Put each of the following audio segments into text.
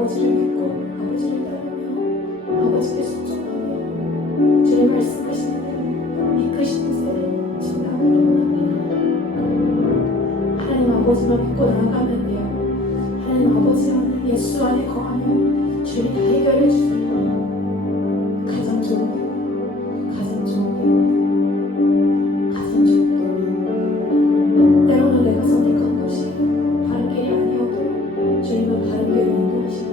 아버지를 믿고 아버지를 따르며 아버지께 순종하며 주의 말씀하시는 대로 이끄시는 세대 증가하기를 원합니다. 하나님 아버지만 믿고 나아가면 돼요. 하나님 아버지 안에 예수 안에 거하며 주님 다 해결해 주세요. 가장 좋은 교회, 가장 좋은 교회, 가장 좋은 교회. 때로는 내가 선택한 것이 바른 길이 아니어도 주님은 바른 길을 인도하시고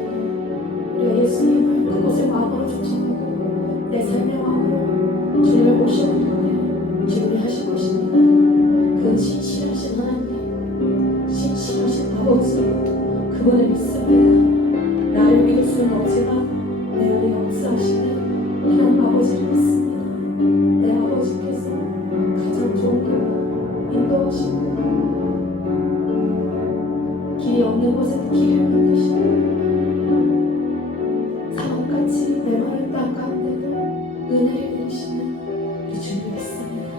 우리가 예수님을 그곳의 마음으로 쫓아오고 내 삶의 마음으로 주님을 모셔오는데 주님이 하실 것입니다. 그 신실하신 하나님, 신실하신 아버지, 그분을 믿습니다. 나를 믿을 수는 없지만 내 안에 역사하시는 하나님 아버지를 믿습니다. 내 아버지께서 가장 좋은 길로 인도하시고 길이 없는 곳에는 길을 만드시고 사람같이 내 마른 땅 가운데도 은혜를 내리시는 우리 주님을 믿습니다.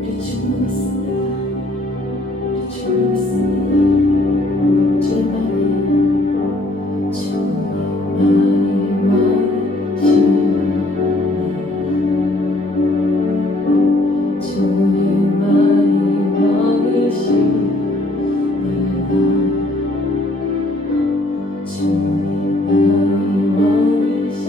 우리 주님을 믿습니다. 우리 주님을 믿습니다. 주님의 말이 왕이시니 주님의 말이 왕이시니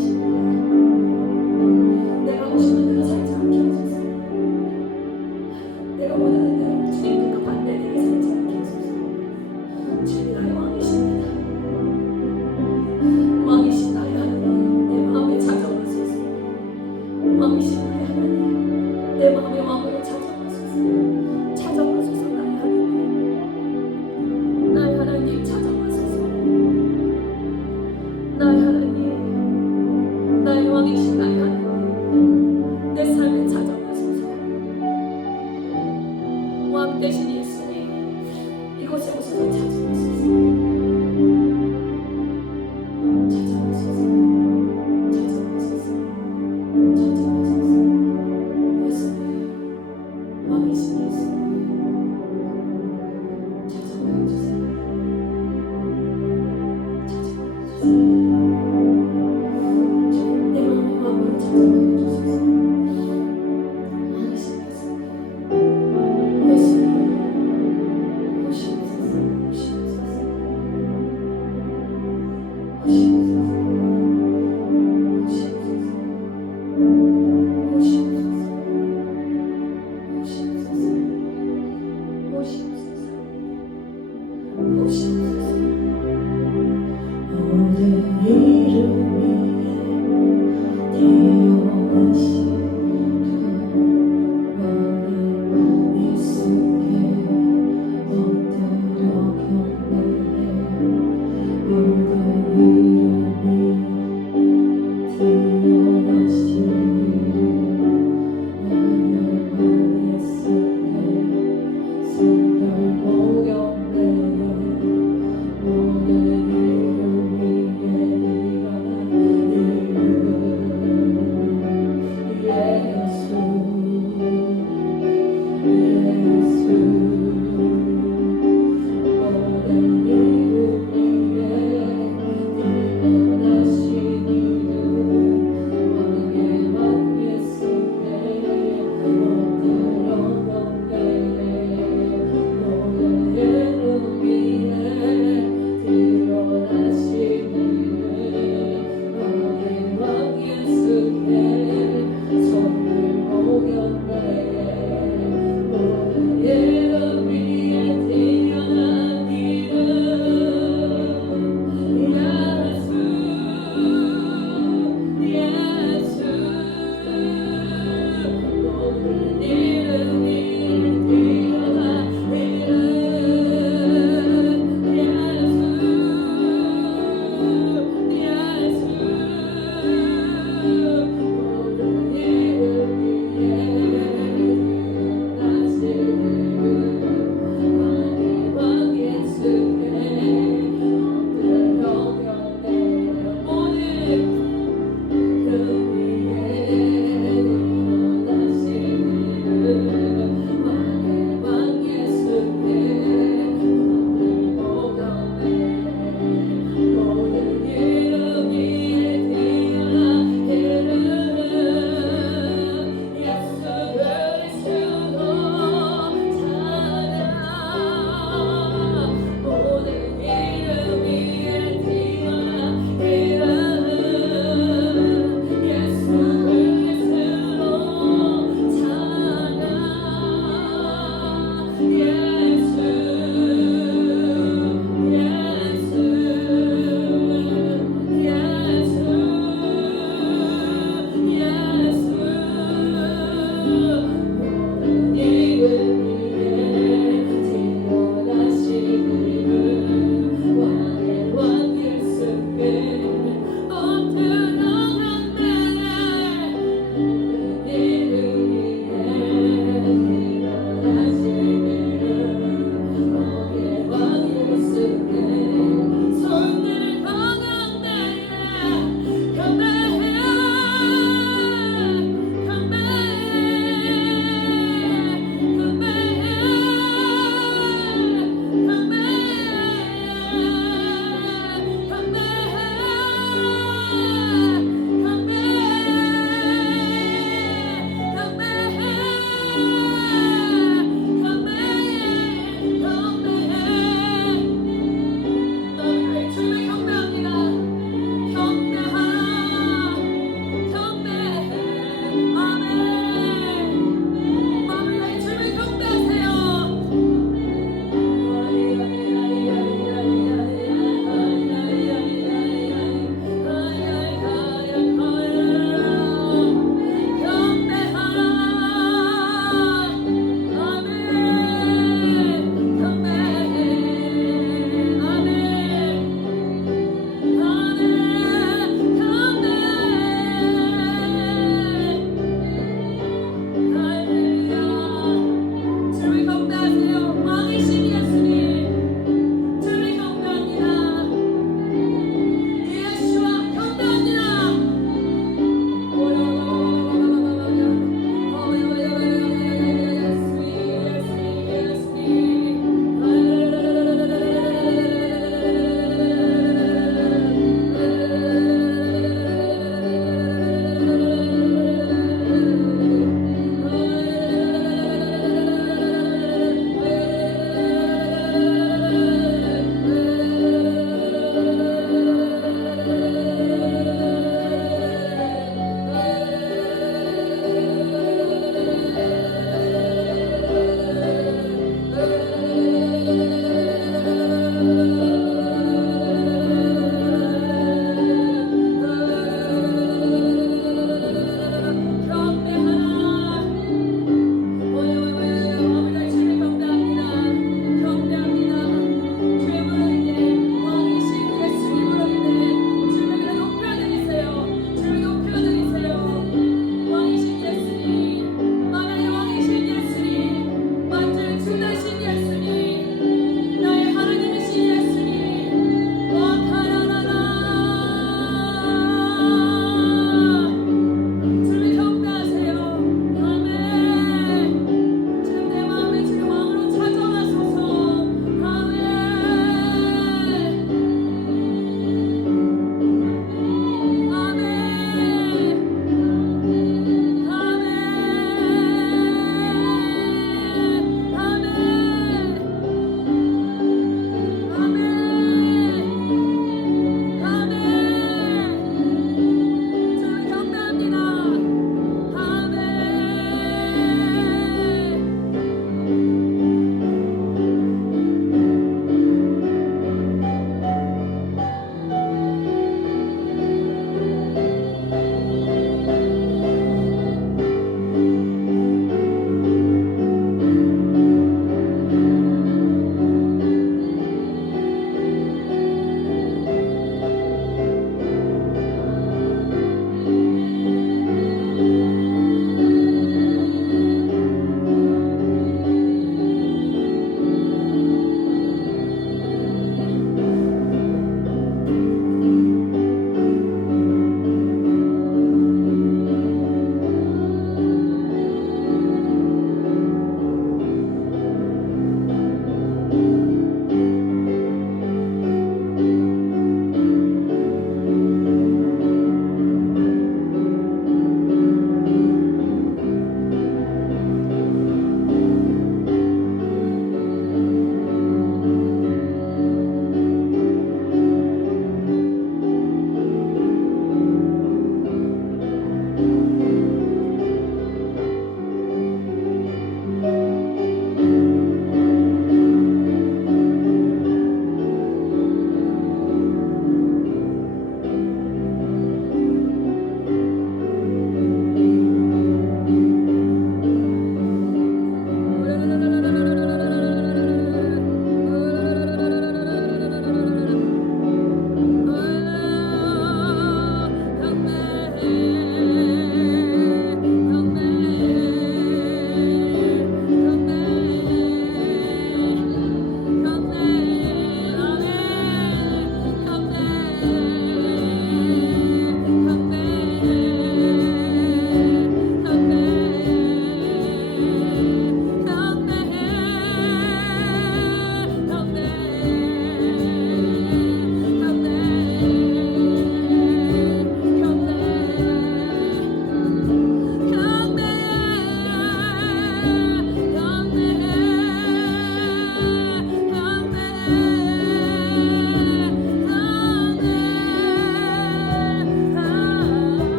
왕이십니다. 내가 하고 싶은 대로 살지 않게 하소서. 내가 원하는 대로 주님 뜻과 반대되게 살지 않게 하소서. 주님이 나의 왕이십니다. 왕이신 나의 하나님, 내 마음에 찾아오소서. 왕이신 나의 하나님, 내 마음의 왕으로 찾아오소서. 찾아오소서. 나의 하나님, 나의 하나님 찾아오소서. 나의 하나님, 나의 왕이신 나의 하나님, 내 삶에 찾아오소서. 왕 대신 예수님, 이곳에 오셔서 찾아오소서.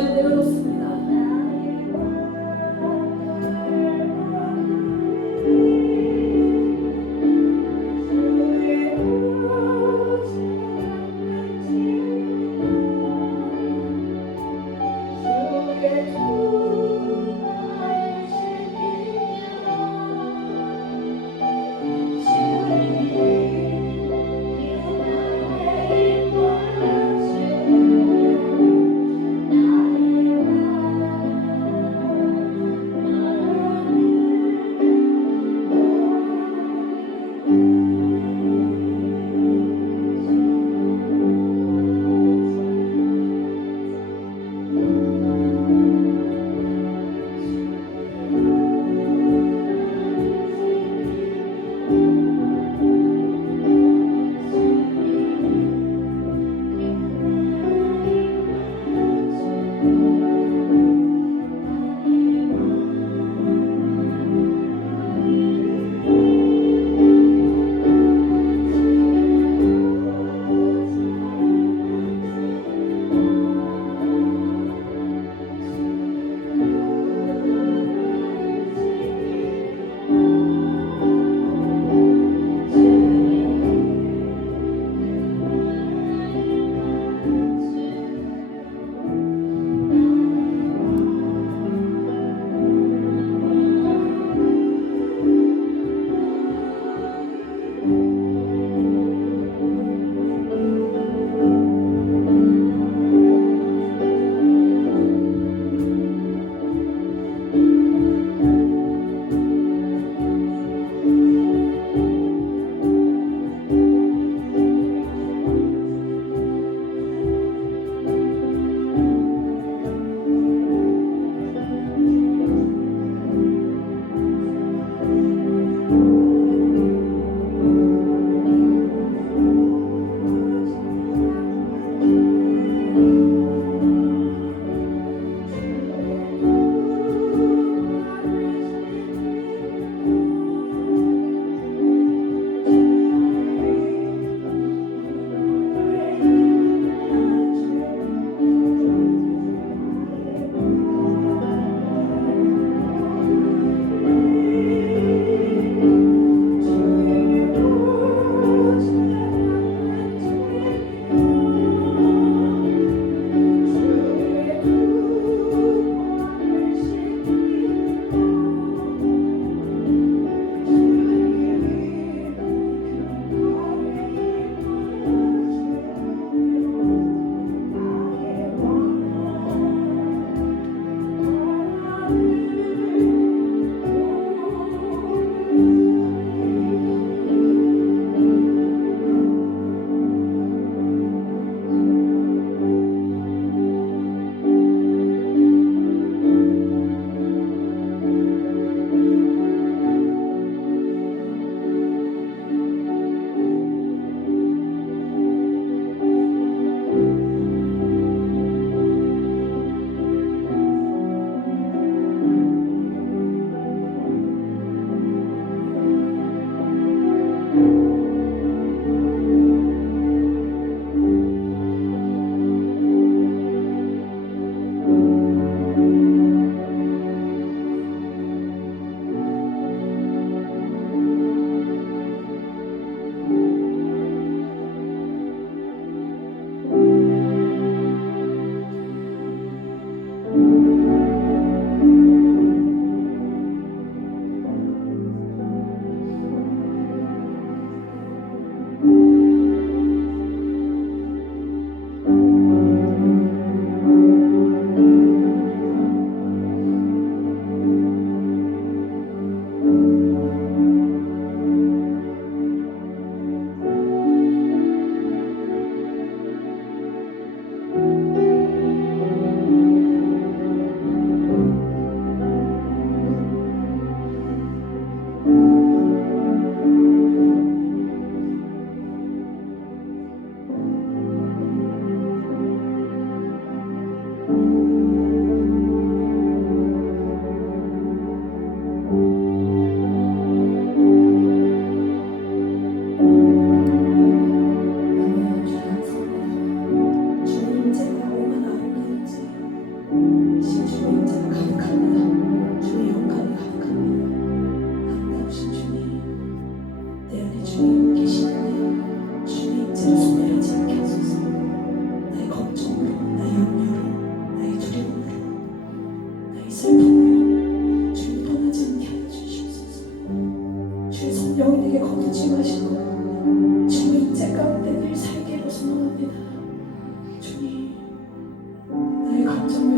기도를 내려놓습니다.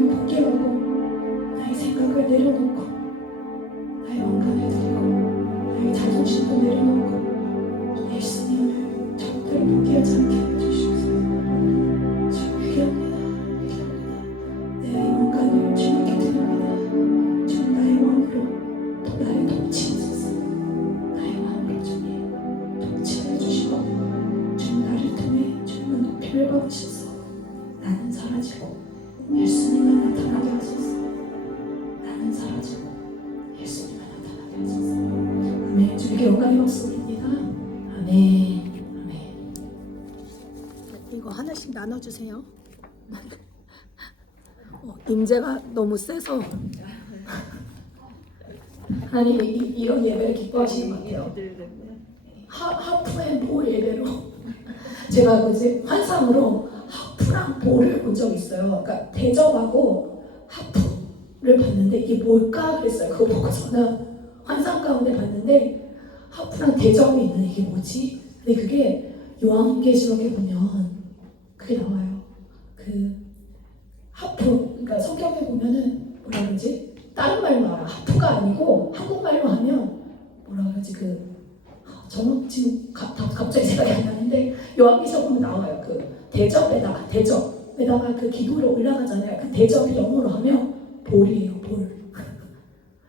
하나님을 포기하고 나의 생각을 내려놓고 나의 원간을 드리고 나의 자존심도 내려놓고 예수님을 절대로 포기하지 않게 하여 주시옵소서. 주 회개합니다. 내 원간을 주님께 드립니다. 주 나의 왕으로 또 나의 통치하소서. 나의 왕으로 주님 통치하여 주시고 주 나를 통해 주님의 높임을 받으셔서 나는 사라지고 예수님만 나타나게 하소서. 나는 사라지고 예수님만 나타나게 하소서. 아멘. 주님께 영광의 박수 드립니다. 아멘. 아멘. 이거 하나씩 나눠주세요. 임재가 너무 세서 하나님이 이런 예배를 기뻐하시는 것 같아요. 하프의 볼 예배로 제가 그제 환상으로 하프랑 볼을 본 적이 있어요. 그러니까 대접하고 하프를 봤는데 이게 뭘까 그랬어요. 그거 보고서는 환상 가운데 봤는데 하프랑 대접이 있는 이게 뭐지? 근데 그게 요한계시록에 보면 그게 나와요. 그 하프, 그러니까 성경에 보면은 뭐라 그러지? 다른 말로 나와요. 하프가 아니고 한국말로 하면 뭐라 그러지? 저는 지금 갑자기 생각이 안 나는데 요한계시록 보면 나와요. 그 대접에다가 그 기도로 올라가잖아요. 그 대접이 영어로 하면 볼이에요. 볼.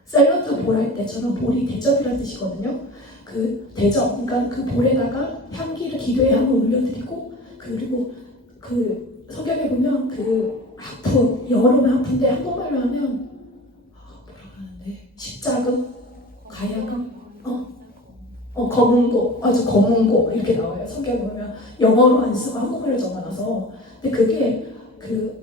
샐러드 볼 할 때처럼 볼이 대접이라는 뜻이거든요. 그 대접, 그러니까 그 볼에다가 향기를 기도에 한번 올려드리고 그리고 그 성경에 보면 그 하프, 영어로는 하프인데 한국말로 하면 뭐라고 하는데 십자금, 가야금, 검은고, 아주 검은고 이렇게 나와요. 성경에 보면 영어로 안 쓰고 한국말로 적어놔서. 근데 그게 그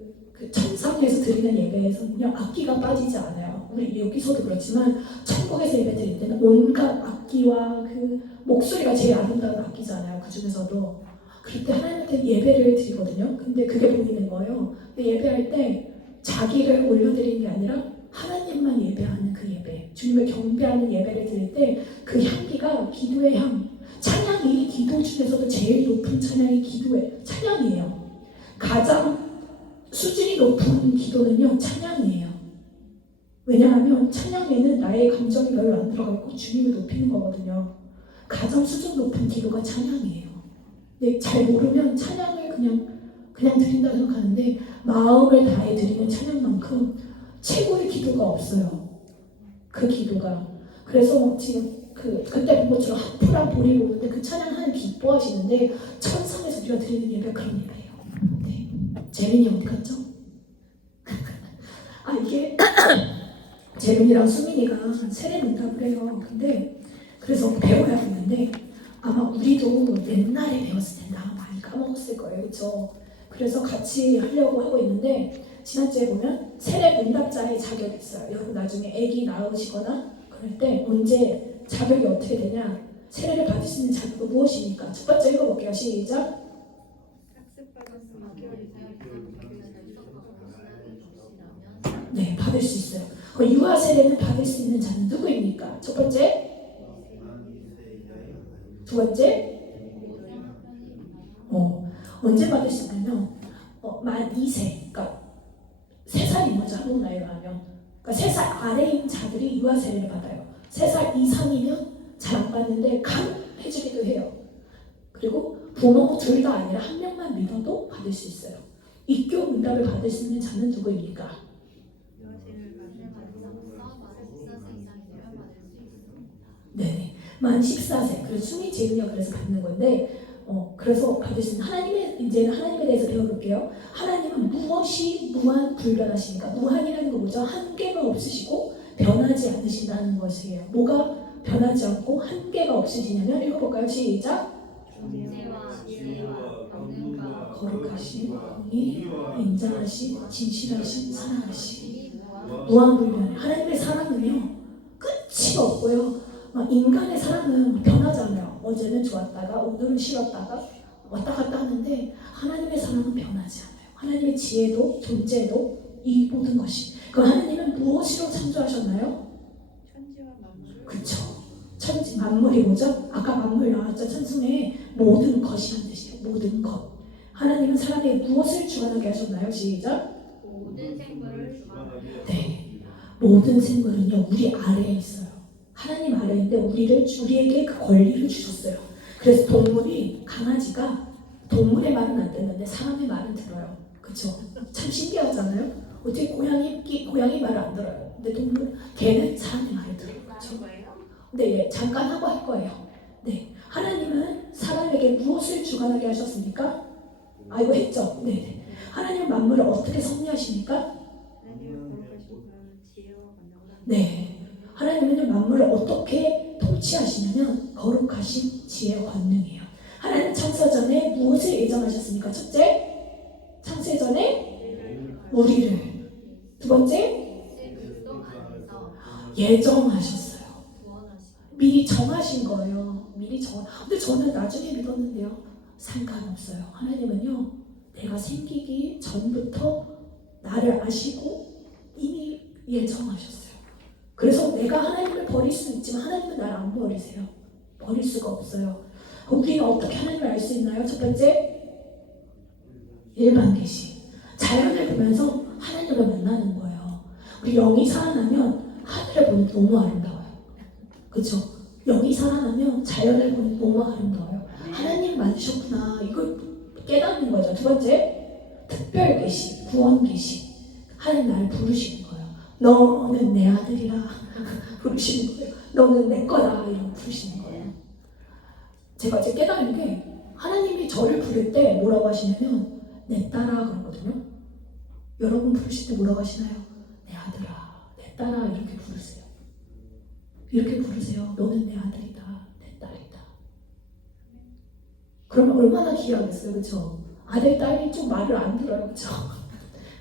천상에서 드리는 예배에서는요 악기가 빠지지 않아요. 우리 여기서도 그렇지만 천국에서 예배 드릴 때는 온갖 악기와 그 목소리가 제일 아름다운 악기잖아요. 그 중에서도. 그럴 때 하나님한테 예배를 드리거든요. 근데 그게 보이는 거예요. 예배할 때 자기를 올려드리는 게 아니라 하나님만 예배하는 그 예배, 주님을 경배하는 예배를 드릴 때 그 향기가 기도의 향, 찬양이 기도 중에서도 제일 높은 찬양이 기도의 찬양이에요. 가장 수준이 높은 기도는요 찬양이에요. 왜냐하면 찬양에는 나의 감정이 별로 안 들어가 있고 주님을 높이는 거거든요. 가장 수준 높은 기도가 찬양이에요. 근데 잘 모르면 찬양을 그냥 드린다 생각하는데 마음을 다해 드리는 찬양만큼 최고의 기도가 없어요. 그 기도가. 그래서 지금 그때 본 것처럼 하프랑 볼이 오는데 그 찬양 하나님 기뻐하시는데 천상에서 우리가 드리는 예배가 그런 예배예요. 네. 재민이 어디 갔죠? 이게 재민이랑 수민이가 세례문답을 해요. 근데 그래서 배워야겠는데 아마 우리도 옛날에 배웠을 텐데 아마 많이 까먹었을 거예요. 그렇죠? 그래서 같이 하려고 하고 있는데 지난주에 보면 세례문답자의 자격이 있어요. 여러분 나중에 아기 낳으시거나 그럴 때 언제 자격이 어떻게 되냐? 세례를 받을 수 있는 자격은 무엇입니까? 첫 번째 읽어볼게요. 시작. 네, 받을 수 있어요. 유아 세례는 받을 수 있는 자는 누구입니까? 첫 번째, 두 번째, 언제 받을 수 있냐면 만 2세, 그러니까 3살인 거죠. 한국 나이로 하면. 그러니까 3살 아래인 자들이 유아 세례를 받아요. 3살 이상이면 잘 안 받는데 해주기도 해요. 그리고 부모 둘 다 아니라 한 명만 믿어도 받을 수 있어요. 입교 문답을 받을 수 있는 자는 누구입니까? 네, 만 14세. 그래서 수미 재능력 그래서 받는 건데, 그래서 받을 수 있는 이제는 하나님에 대해서 배워볼게요. 하나님은 무엇이 무한 불변하십니까? 무한이라는 거 뭐죠? 한계가 없으시고 변하지 않으신다는 것이에요. 뭐가 변하지 않고 한계가 없으시냐면 읽어볼까요? 시작. 거룩하신, 공의, 인자하신, 진실하신, 사랑하신, 무한불변. 하나님의 사랑은요 끝이 없고요. 인간의 사랑은 변하잖아요. 어제는 좋았다가 오늘은 싫었다가 왔다 갔다 하는데 하나님의 사랑은 변하지 않아요. 하나님의 지혜도 존재도 이 모든 것이. 그럼 하나님은 무엇으로 창조하셨나요? 천지와 만물. 그쵸. 천지 만물이 뭐죠? 아까 만물 나왔죠. 천성에 모든 것이라는 뜻이에요. 모든 것. 하나님은 사람에게 무엇을 주관하게 하셨나요? 시작. 모든 생물을 네, 모든 생물은요 우리 아래에 있어요. 하나님 아래인데 우리에게 그 권리를 주셨어요. 그래서 동물이 강아지가 동물의 말은 안 듣는데 사람의 말은 들어요. 그렇죠? 참 신기하잖아요. 어떻게 고양이 말을 안 들어요. 근데 개는 사람의 말을 들어요. 그렇죠? 네, 잠깐 하고 할 거예요. 네, 하나님은 사람에게 무엇을 주관하게 하셨습니까? 이거 했죠? 네. 하나님은 만물을 어떻게 섭리하십니까? 네. 하나님은 만물을 어떻게 통치하시냐면 거룩하신 지혜와 권능이에요. 하나님 창세전에 무엇을 예정하셨습니까? 첫째, 창세전에 우리를. 두 번째, 예정하셨어요. 미리 정하신 거예요. 근데 저는 나중에 믿었는데요. 상관없어요. 하나님은요, 내가 생기기 전부터 나를 아시고 이미 예정하셨어요. 그래서 내가 하나님을 버릴 수 있지만 하나님은 나를 안 버리세요. 버릴 수가 없어요. 우리는 어떻게 하나님을 알 수 있나요? 첫 번째, 일반 계시. 자연을 보면서 하나님을 만나는 거예요. 우리 영이 살아나면 하늘을 보면 너무 아름다워요. 그렇죠? 영이 살아나면 자연을 보면 너무 아름다워요. 하나님 만드셨구나. 이걸 깨닫는 거죠. 두 번째, 특별 계시, 구원 계시. 하나님 나를 부르시는 거예요. 너는 내 아들이라 부르시는 거예요. 너는 내 거다 이러고 부르시는 거예요. 제가 이제 깨달은 게 하나님이 저를 부를 때 뭐라고 하시냐면 내 딸아 그러거든요. 여러분 부르실 때 뭐라고 하시나요? 내 아들아, 내 딸아 이렇게 부르세요. 이렇게 부르세요. 너는 내 아들이다, 내 딸이다. 그러면 얼마나 귀하겠어요, 그렇죠? 아들, 딸이 좀 말을 안 들어요, 그렇죠?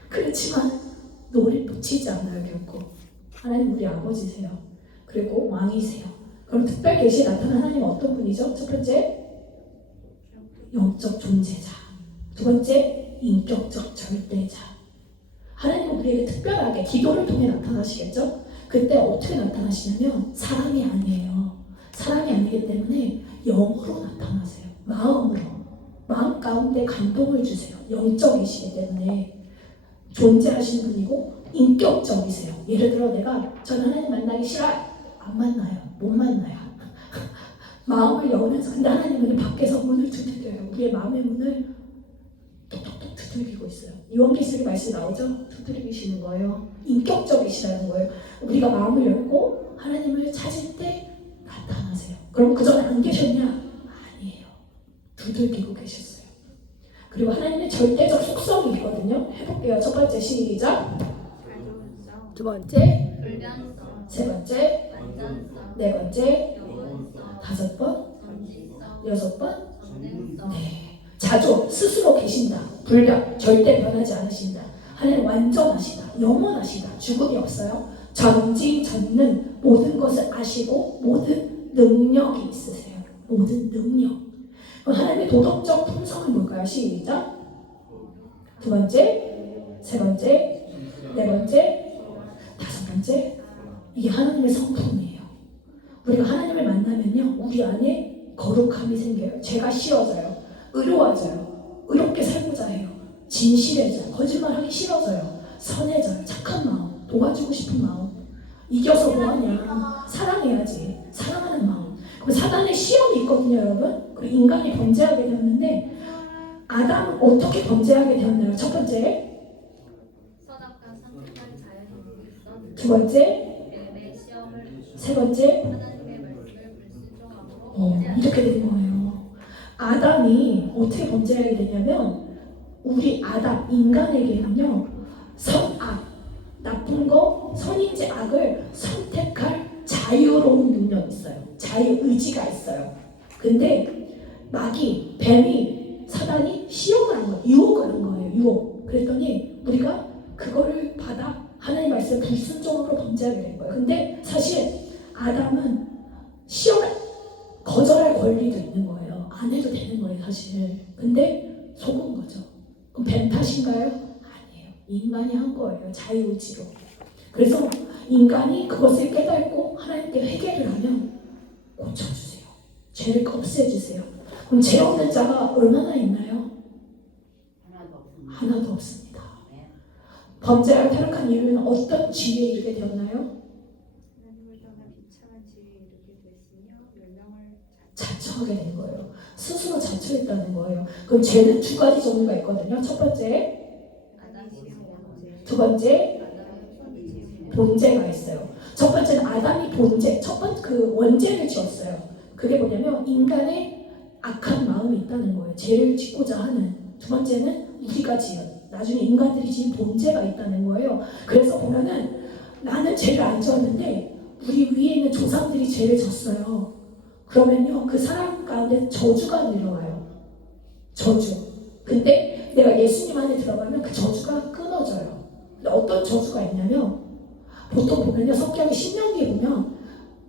그렇지만 노를 놓치지 않아요, 결코. 하나님 우리 아버지세요. 그리고 왕이세요. 그럼 특별 계시에 나타난 하나님은 어떤 분이죠? 첫 번째, 영적 존재자. 두 번째, 인격적 절대자. 하나님은 우리에게 특별하게 기도를 통해 나타나시겠죠? 그때 어떻게 나타나시냐면 사람이 아니에요. 사람이 아니기 때문에 영으로 나타나세요. 마음으로. 마음 가운데 감동을 주세요. 영적이시기 때문에 존재하시는 분이고 인격적이세요. 예를 들어 저는 하나님 만나기 싫어요. 안 만나요. 못 만나요. 마음을 여면서 근데 하나님은 밖에서 문을 두드려요. 우리의 마음의 문을 톡톡톡 두드리고 있어요. 요한계시록 말씀이 나오죠? 두드리시는 거예요. 인격적이시라는 거예요. 우리가 마음을 열고 하나님을 찾을 때 나타나세요. 그럼 그 전에 안 계셨냐? 아니에요. 두들기고 계셨어요. 그리고 하나님의 절대적 속성이 있거든요. 해볼게요. 첫 번째 시작. 두 번째, 세 번째, 네 번째, 다섯 번, 여섯 번. 네. 자주 스스로 계신다. 불변, 절대 변하지 않으신다. 하나님 완전하시다. 영원하시다. 죽음이 없어요. 전지전능, 모든 것을 아시고 모든 능력이 있으세요. 모든 능력. 하나님의 도덕적 품성은 뭘까요? 시작. 두 번째, 세 번째, 네 번째, 다섯 번째. 이게 하나님의 성품이에요. 우리가 하나님을 만나면요, 우리 안에 거룩함이 생겨요. 죄가 씌워져요. 의로워져요. 의롭게 살고자 해요. 진실해져요. 거짓말하기 싫어져요. 선해져요. 착한 마음, 도와주고 싶은 마음. 이겨서 뭐하냐? 사랑해야지. 사랑하는 마음. 그럼 사단의 시험이 있거든요, 여러분. 그리고 인간이 범죄하게 되었는데 아담은 어떻게 범죄하게 되었나요? 첫 번째, 두 번째, 세 번째. 이렇게 된 거예요. 아담이 어떻게 범죄하게 되냐면 우리 아담 인간에게는요 선악, 나쁜 거, 선인지 악을 선택할 자유로운 능력이 있어요. 자유의지가 있어요. 근데 뱀이, 사단이 시험을 한 거예요. 유혹을 한 거예요. 유혹. 그랬더니 우리가 그거를 받아 하나님 말씀에 불순종으로 범죄하게 된 거예요. 근데 사실 아담은 시험을 거절할 권리도 있는 거예요. 안 해도 되는 거예요, 사실. 근데 속은 거죠. 그럼 뱀 탓인가요? 아니에요. 인간이 한 거예요. 자유의지로. 그래서 인간이 그것을 깨닫고 하나님께 회개를 하면 고쳐주세요. 죄를 없애주세요. 그럼 죄 없는 자가 얼마나 있나요? 하나도 없습니다. 범죄를 타락한 이유는 어떤 지위에 이르게 되었나요? 하나님을 떠나 비참한 지위에 이르게 됐으며 멸망을 자처하게 된 거예요. 스스로 자처했다는 거예요. 그럼 죄는 두 가지 종류가 있거든요. 첫 번째, 두 번째 본죄가 있어요. 첫 번째는 아담이 본죄, 첫 번째 그 원죄를 지었어요. 그게 뭐냐면 인간의 악한 마음이 있다는 거예요. 죄를 짓고자 하는. 두 번째는 우리가 지은, 나중에 인간들이 지은 본죄가 있다는 거예요. 그래서 보면은 나는 죄를 안 지었는데 우리 위에 있는 조상들이 죄를 졌어요. 그러면요 그 사람 가운데 저주가 내려와요. 저주. 근데 내가 예수님 안에 들어가면 그 저주가 끊어져요. 근데 어떤 저주가 있냐면 보통 보면요 성경의 신명기에 보면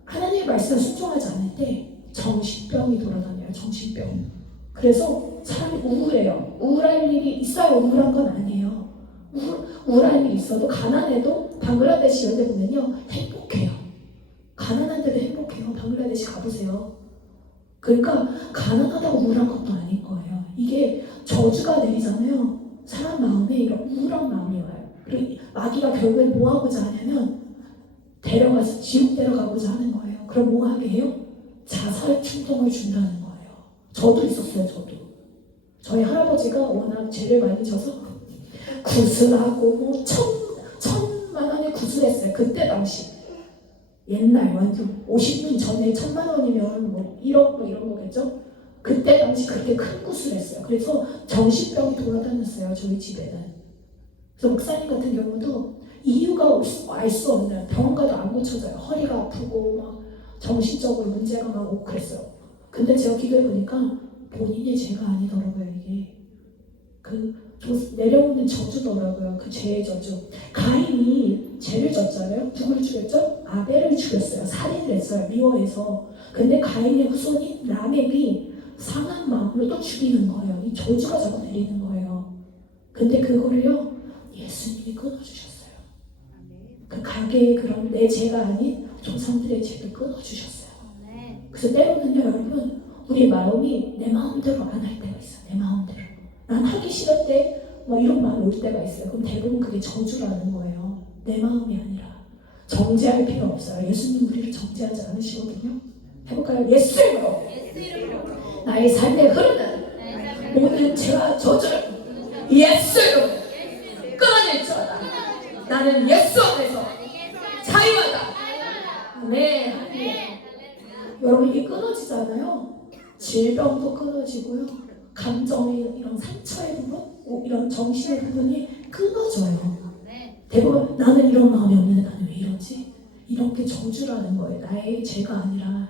하나님의 말씀을 순종하지 않을 때 정신병이 돌아다녀요. 정신병. 그래서 사람이 우울해요. 우울할 일이 있어야 우울한 건 아니에요. 우울한 일이 있어도 가난해도 방글라데시 이런 데 보면요 행복해요. 가난한데도 행복해요. 방글라데시 가보세요. 그러니까 가난하다고 우울한 것도 아닌 거예요. 이게 저주가 내리잖아요. 사람 마음에 이런 우울한 마음이 와요. 그리고 마귀가 결국엔 뭐 하고자 하냐면 데려가서 지옥 데려가고자 하는 거예요. 그럼 뭐 하게 해요? 자살 충동을 준다는 거예요. 저도 있었어요. 저도. 저희 할아버지가 워낙 죄를 많이 져서 구슬하고 뭐 천만 원에 구슬했어요. 그때 당시. 옛날 완전 50년 전에 1,000만 원이면 뭐 1억 뭐 이런 거겠죠? 그때 당시 그렇게 큰 구슬 했어요. 그래서 정신병이 돌아다녔어요. 저희 집에는. 그래서 목사님 같은 경우도 이유가 알 수 없는 병원 가도 안 고쳐져요. 허리가 아프고 막 정신적으로 문제가 막 오고 그랬어요. 근데 제가 기도해 보니까 본인의 죄가 아니더라고요. 이게 그 내려오는 저주더라고요. 그 죄의 저주. 가인이 죄를 졌잖아요. 누구를 죽였죠? 아벨을 죽였어요. 살인을 했어요. 미워해서. 근데 가인의 후손인 라멕이 상한 마음으로 또 죽이는 거예요. 이 저주가 자꾸 내리는 거예요. 근데 그거를요 예수님이 끊어주셨어요. 그 가게의 그런 내 죄가 아닌 조상들의 죄를 끊어주셨어요. 그래서 때로는요 여러분 우리 마음이 내 마음대로 안 할 때가 있어요. 내 마음대로. 난 하기 싫을 때 뭐 이런 마음이 올 때가 있어요. 그럼 대부분 그게 저주라는 거예요. 내 마음이 아니라. 정죄할 필요 없어요. 예수님 우리를 정죄하지 않으시거든요. 해볼까요? 예수 이름으로 나의 삶에 흐르는 모든 죄와 저주를 예수 이름으로 끊어낼지어다. 나는 예수 안에서 자유하다. 네. 여러분 이게 끊어지잖아요. 질병도 끊어지고요. 감정의 이런 상처의 부분, 이런 정신의 부분이 끊어져요. 대부분 나는 이런 마음이 없는데 나는 왜 이러지? 이런 게 저주라는 거예요. 나의 죄가 아니라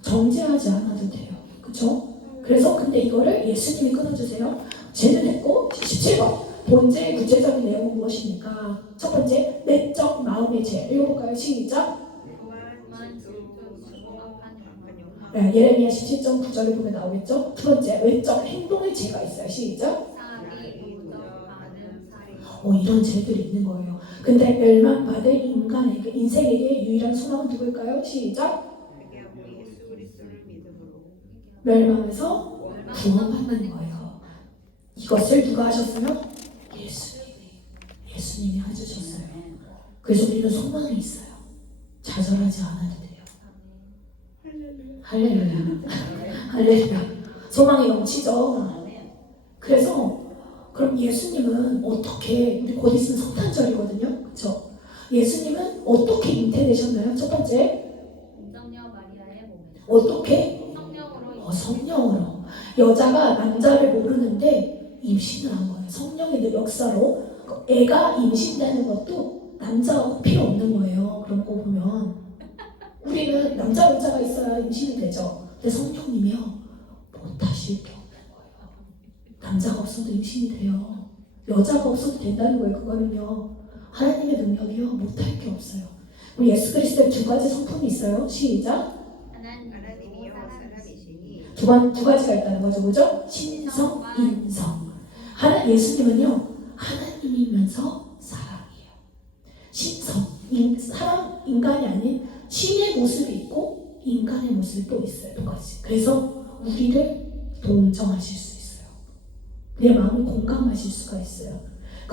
정죄하지 않아도 돼요. 그렇죠? 그래서 근데 이거를 예수님이 끊어주세요. 죄는 했고 17번 본죄의 구체적인 내용은 무엇입니까? 첫 번째 내적 마음의 죄. 읽어볼까요? 시작. 네, 예레미야 17.9절을 보면 나오겠죠? 두 번째, 외적 행동의 죄가 있어요. 시작. 이런 죄들이 있는 거예요. 근데 멸망받을 인간에게, 인생에게 유일한 소망은 누굴까요? 시작. 멸망에서 구원받는 거예요. 이것을 누가 하셨어요? 예수님이 해주셨어요. 그래서 우리는 소망이 있어요. 좌절하지 않아도 돼요. 할렐루야. 할렐루야. 소망이 넘치죠. 그래서 그럼 예수님은 어떻게, 우리 곧 있으면 성탄절이거든요. 그렇죠? 예수님은 어떻게 잉태되셨나요? 첫 번째 성녀 마리아의 몸. 어떻게? 성령으로. 성령으로. 여자가 남자를 모르는데 임신을 한 거예요. 성령의 역사로. 애가 임신되는 것도 남자가 필요 없는 거예요. 그런 거 보면 우리는 남자 여자가 있어야 임신이 되죠. 근데 성령님이요 못하실 게 없는 거예요. 남자가 없어도 임신이 돼요. 여자가 없어도 된다는 거예요. 그거는요 하나님의 능력이요 못할 게 없어요. 우리 예수 그리스도의 두 가지 성품이 있어요. 시작. 하나님이여 사람이시니 두 가지가 있다는 거죠. 뭐죠? 신성, 인성. 예수님은요 하나님이면서 사람이에요. 신성, 사람, 인간이 아닌 신의 모습이 있고 인간의 모습이 또 있어요. 똑같이. 그래서 우리를 동정하실 수 있어요. 내 마음을 공감하실 수가 있어요.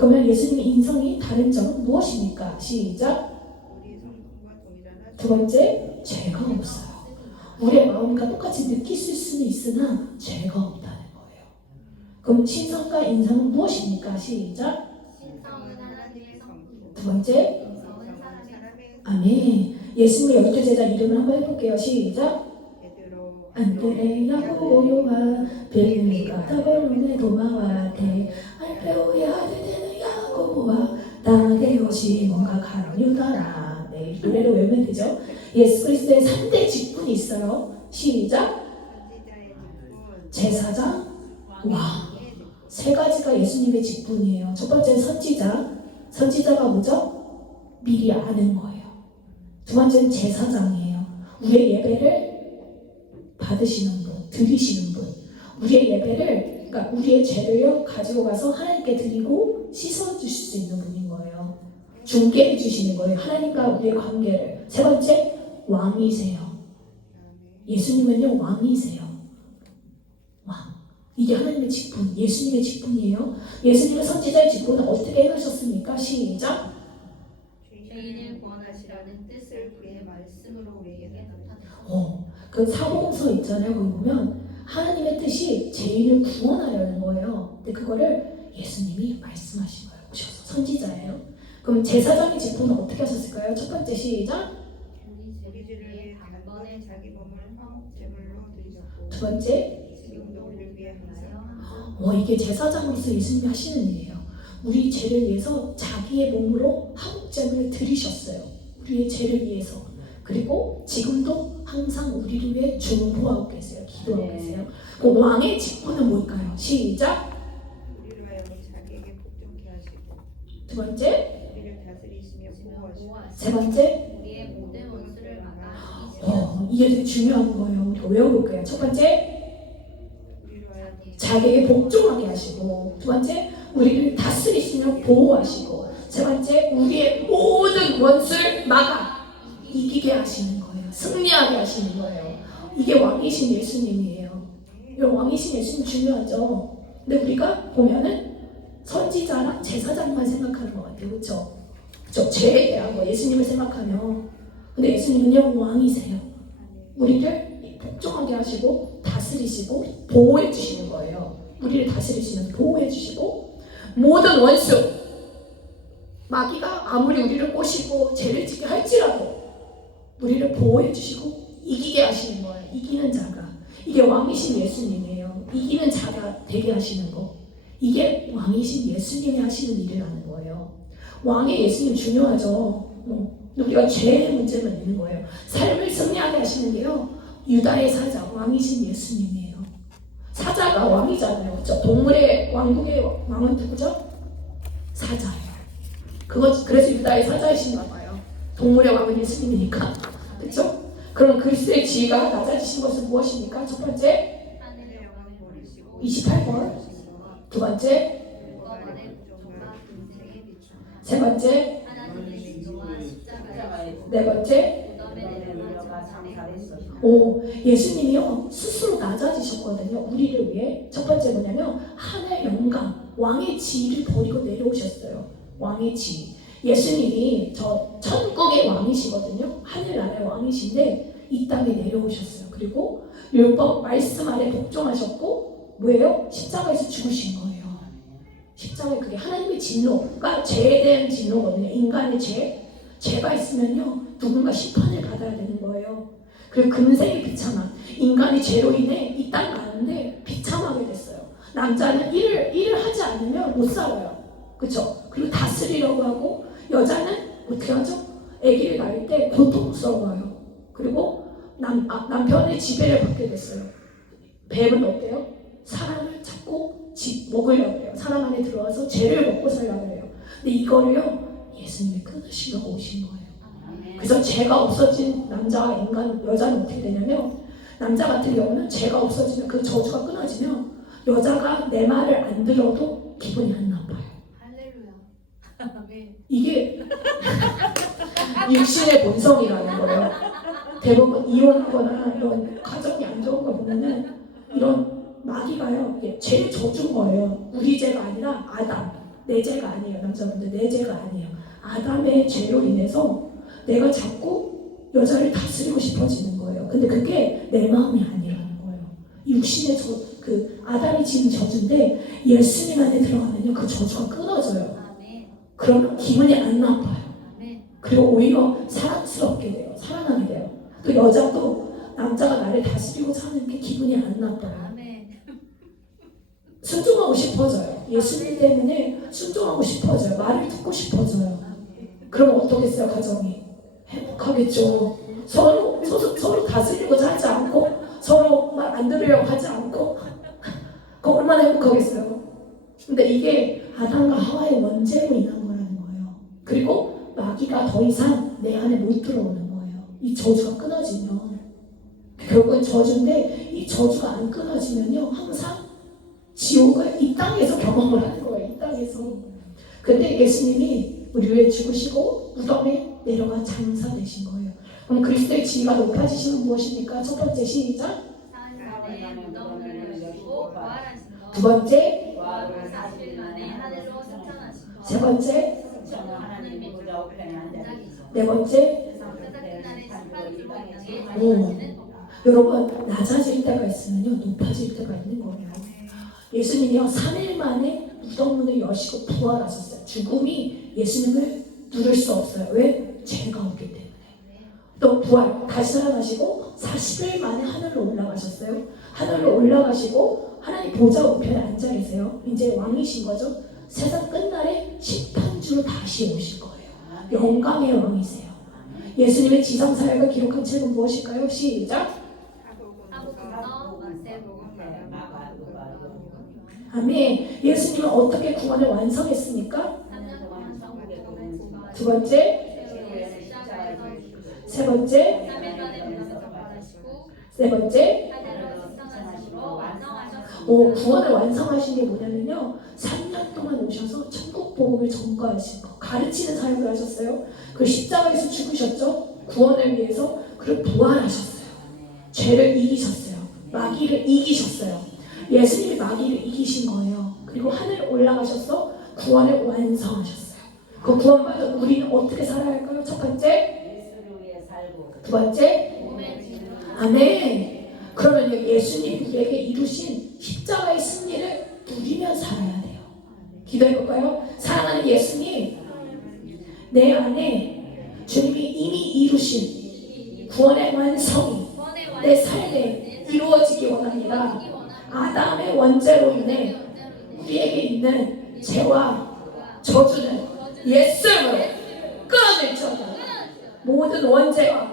그러면 예수님의 인성이 다른 점은 무엇입니까? 시작. 우리 성품과 동일하나 두 번째, 죄가 없어요. 우리의 마음과 똑같이 느낄 수는 있으나 죄가 없다는 거예요. 그럼 신성과 인성은 무엇입니까? 시작. 신성은 하나님의 성품, 두 번째, 인성은 사람의 사람의 아멘. 예수님의 12제자 이름을 한번 해볼게요. 시작. 베드로 안드레, 야고보, 요한, 빌립과 바볼론의 도마와 대 알페오의 아들 되는 야고보와 다마데오 시몬과 가룟 유다라. 네, 노래로 외우면 되죠. 예수 그리스도의 3대 직분이 있어요. 시작. 선지자의 직분 제사장, 왕. 왕의 직분 세 가지가 예수님의 직분이에요. 첫 번째는 선지자. 선지자가 뭐죠? 미리 아는 거예요. 두 번째는 제사장이에요. 우리의 예배를 받으시는 분, 드리시는 분. 우리의 예배를, 그러니까 우리의 죄를요 가지고 가서 하나님께 드리고 씻어 주실 수 있는 분인 거예요. 중개해 주시는 거예요. 하나님과 우리의 관계를. 세 번째, 왕이세요. 예수님은요 왕이세요. 왕. 이게 하나님의 직분, 예수님의 직분이에요. 예수님의 선지자의 직분은 어떻게 행하셨습니까? 시작. 죄인을 구원하시라는 뜻을 그의 말씀으로 우리에게 나타내셨습니다. 그 사복음서 있잖아요. 거기 보면 하나님의 뜻이 죄인을 구원하려는 거예요. 근데 그거를 예수님이 말씀하신 거예요. 오셔서 선지자예요. 그럼 제사장의 직분은 어떻게 하셨을까요? 첫 번째 시작. 우리 죄를 위해 단번에 자기 몸을 화목제물로 드리셨고 두 번째, 지금도 우리를 위해 항상 이게 제사장으로서 예수님이 하시는 일이에요. 우리 죄를 위해서 자기의 몸으로 화목제물을 드리셨어요. 우리의 죄를 위해서. 그리고 지금도 항상 우리를 위해 중보하고 계세요. 기도하고 계세요. 그 왕의 직분은 뭘까요? 시작. 우리로 하여금 자기에게 복종케 하시고 두 번째, 우리를 다스리시며 보호하시고 세 번째, 우리의 모든 원수를 막아 이기시며 이게 되게 중요한 거예요. 우리 외워볼게요. 첫 번째, 우리로 하여금 자기에게 복종하게 하시고, 두 번째, 우리를 다스리시며 보호하시고, 세 번째, 우리의 모든 원수를 막아 이기게 하시는 거예요. 승리하게 하시는 거예요. 이게 왕이신 예수님이에요. 이 왕이신 예수님 중요하죠. 근데 우리가 보면은 선지자랑 제사장만 생각하는 것 같아요. 그렇죠? 그렇죠? 죄에 대한 거 예수님을 생각하면. 근데 예수님은요 왕이세요. 우리를 복종하게 하시고 다스리시고 보호해 주시는 거예요. 우리를 다스리시면서 보호해 주시고 모든 원수 마귀가 아무리 우리를 꼬시고 죄를 짓게 할지라도 우리를 보호해 주시고 이기게 하시는 거예요. 이기는 자가. 이게 왕이신 예수님이에요. 이기는 자가 되게 하시는 거. 이게 왕이신 예수님이 하시는 일이라는 거예요. 왕의 예수님 중요하죠. 우리가 죄의 문제만 있는 거예요. 삶을 승리하게 하시는 게요. 유다의 사자, 왕이신 예수님이에요. 사자가 왕이잖아요. 그렇죠? 동물의 왕국의 왕은 누구죠? 사자예요. 그래서 유다의 사자이신가 봐요. 동물의 왕은 예수님이니까. 그렇죠? 그럼 그리스도의 지위가 낮아지신 것은 무엇입니까? 첫 번째, 하늘의 영광을 버리시고 28번. 두 번째, 영광의 부정과 인생의 비추함 세 번째, 하나님의 진노와 십자가의 네 번째. 무덤에 내려가 장사했소이다. 예수님이요 스스로 낮아지셨거든요. 우리를 위해. 첫 번째 뭐냐면 하늘 영광, 왕의 지위를 버리고 내려오셨어요. 왕의 지위. 예수님이 저 천국의 왕이시거든요. 하늘나라의 왕이신데 이 땅에 내려오셨어요. 그리고 율법 말씀 아래 복종하셨고 뭐예요? 십자가에서 죽으신 거예요. 십자가에 그게 하나님의 진노가 죄에 대한 진노거든요. 인간의 죄가 있으면요 누군가 심판을 받아야 되는 거예요. 그리고 금생의 비참함, 인간의 죄로 인해 이 땅 가는데 비참하게 됐어요. 남자는 일을 하지 않으면 못 살아요. 그렇죠? 그리고 다스리려고 하고 여자는 어떻게 하죠? 아기를 낳을 때 고통스러워요. 그리고 남편의 지배를 받게 됐어요. 뱀은 어때요? 사람을 잡고 먹으려고 해요. 사람 안에 들어와서 죄를 먹고 살려고 해요. 근데 이거를요 예수님이 끊으시려고 오신 거예요. 그래서 죄가 없어진 남자와 여자는 어떻게 되냐면 남자 같은 경우는 죄가 없어지면 그 저주가 끊어지면 여자가 내 말을 안 들어도 기분이 안 나빠요. 할렐루야. 아멘. 이게 육신의 본성이라는 거예요. 대부분 이혼하거나 이런 가정이 안 좋은 거 보면은 이런 마귀가요 이게 죄 저준 거예요. 우리 죄가 아니라 아담 내 죄가 아니에요. 남자분들 내 죄가 아니에요. 아담의 죄로 인해서 내가 자꾸 여자를 다스리고 싶어지는 거예요. 근데 그게 내 마음이 아니라는 거예요. 육신의 그 아담이 지은 저주인데 예수님 안에 들어가면요 그 저주가 끊어져요. 아멘. 그러면 기분이 안 나빠요. 아멘. 그리고 오히려 사랑스럽게 돼요. 사랑하게 돼요. 또 여자도 남자가 나를 다스리고 사는 게 기분이 안 나빠요. 아멘. 순종하고 싶어져요. 예수님 때문에 순종하고 싶어져요. 말을 듣고 싶어져요. 그럼 어떻겠어요? 가정이 행복하겠죠. 서로 다스리고자 하지 않고 서로 말 안 들으려고 하지 않고 그럼 얼마나 행복하겠어요. 근데 이게 아담과 하와의 원죄로 인한 거라는 거예요. 그리고 마귀가 더 이상 내 안에 못 들어오는 거예요. 이 저주가 끊어지면 결국은 저주인데 이 저주가 안 끊어지면요 항상 지옥을 이 땅에서 경험을 하는 거예요. 이 땅에서. 근데 예수님이 우리 위해 죽으시고 무덤에 내려가 장사되신 거예요. 그럼 그리스도의 지위가 높아지시면 무엇입니까? 첫 번째 시작. 사흘 무덤을 여시고 부활하신 것. 두 번째. 40일 만에 하늘로 승천하신 것. 세 번째. 하나님의 우편에 앉아 계시고. 네 번째. 끝날에 심판주로 이 땅에 오. 하시는 것. 여러분 낮아질 때가 있으면요 높아질 때가 있는 거예요. 예수님이요 3일 만에 무덤문을 여시고 부활하셨어요. 죽음이 예수님을 누를 수 없어요. 왜? 죄가 없기 때문에. 또 부활 다시 살아나시고 40일 만에 하늘로 올라가셨어요. 하늘로 올라가시고 하나님 보좌 우편에 앉아 계세요. 이제 왕이신 거죠. 세상 끝날에 심판주로 다시 오실 거예요. 영광의 왕이세요. 예수님의 지상 사역을 기록한 책은 무엇일까요? 시작. 아멘. 예수님은 어떻게 구원을 완성했습니까? 두 번째. 세 번째. 세 번째. 구원을 완성하신 게 뭐냐면요 3년 동안 오셔서 천국 복음을 전거하신 거 가르치는 사역을 하셨어요. 그 십자가에서 죽으셨죠. 구원을 위해서. 그리고 부활하셨어요. 죄를 이기셨어요. 마귀를 이기셨어요. 예수님이 마귀를 이기신 거예요. 그리고 하늘 올라가셔서 구원을 완성하셨어요. 그 구원받은 우리는 어떻게 살아야 할까요? 첫 번째. 두 번째. 아멘. 그러면 예수님 우리에게 이루신 십자가의 승리를 누리며 살아야 돼요. 기도해볼까요? 사랑하는 예수님, 내 안에 주님이 이미 이루신 구원의 완성이 내 삶에 이루어지기 원합니다. 아담의 원죄로 인해 우리에게 있는 죄와 저주는 예수님으로 끊어질지어다. 모든 원죄와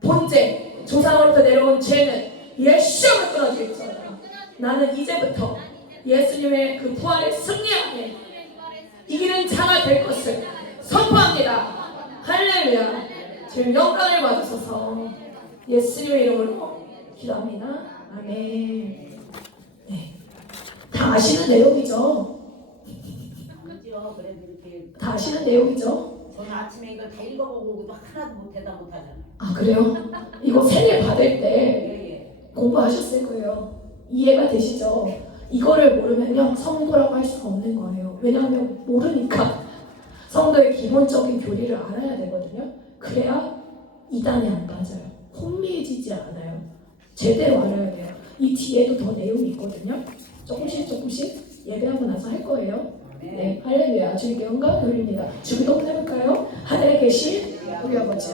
본죄, 조상으로부터 내려온 죄는 예수님으로 끊어질지어다. 나는 이제부터 예수님의 그 부활의 승리 안에 이기는 자가 될 것을 선포합니다. 할렐루야. 주님 영광을 받으소서. 예수님의 이름으로 기도합니다. 아멘. 네. 다 아시는 내용이죠? 다 아시는 내용이죠? 저는 아침에 이걸 다 읽어보고 하나도 못하잖아요. 아 그래요? 이거 세례 받을 때 예. 공부하셨을 거예요. 이해가 되시죠? 이거를 모르면요 성도라고 할 수가 없는 거예요. 왜냐하면 모르니까 성도의 기본적인 교리를 알아야 되거든요. 그래야 이단에 안 빠져요. 혼미해지지 않아요. 제대로 알아야 돼요. 이 뒤에도 더 내용이 있거든요. 조금씩 예배하고 나서 할 거예요. 네, 할렐루야. 주님께 영광을 돌립니다. 주기도 한번 해볼까요? 하늘에 계신 우리 아버지.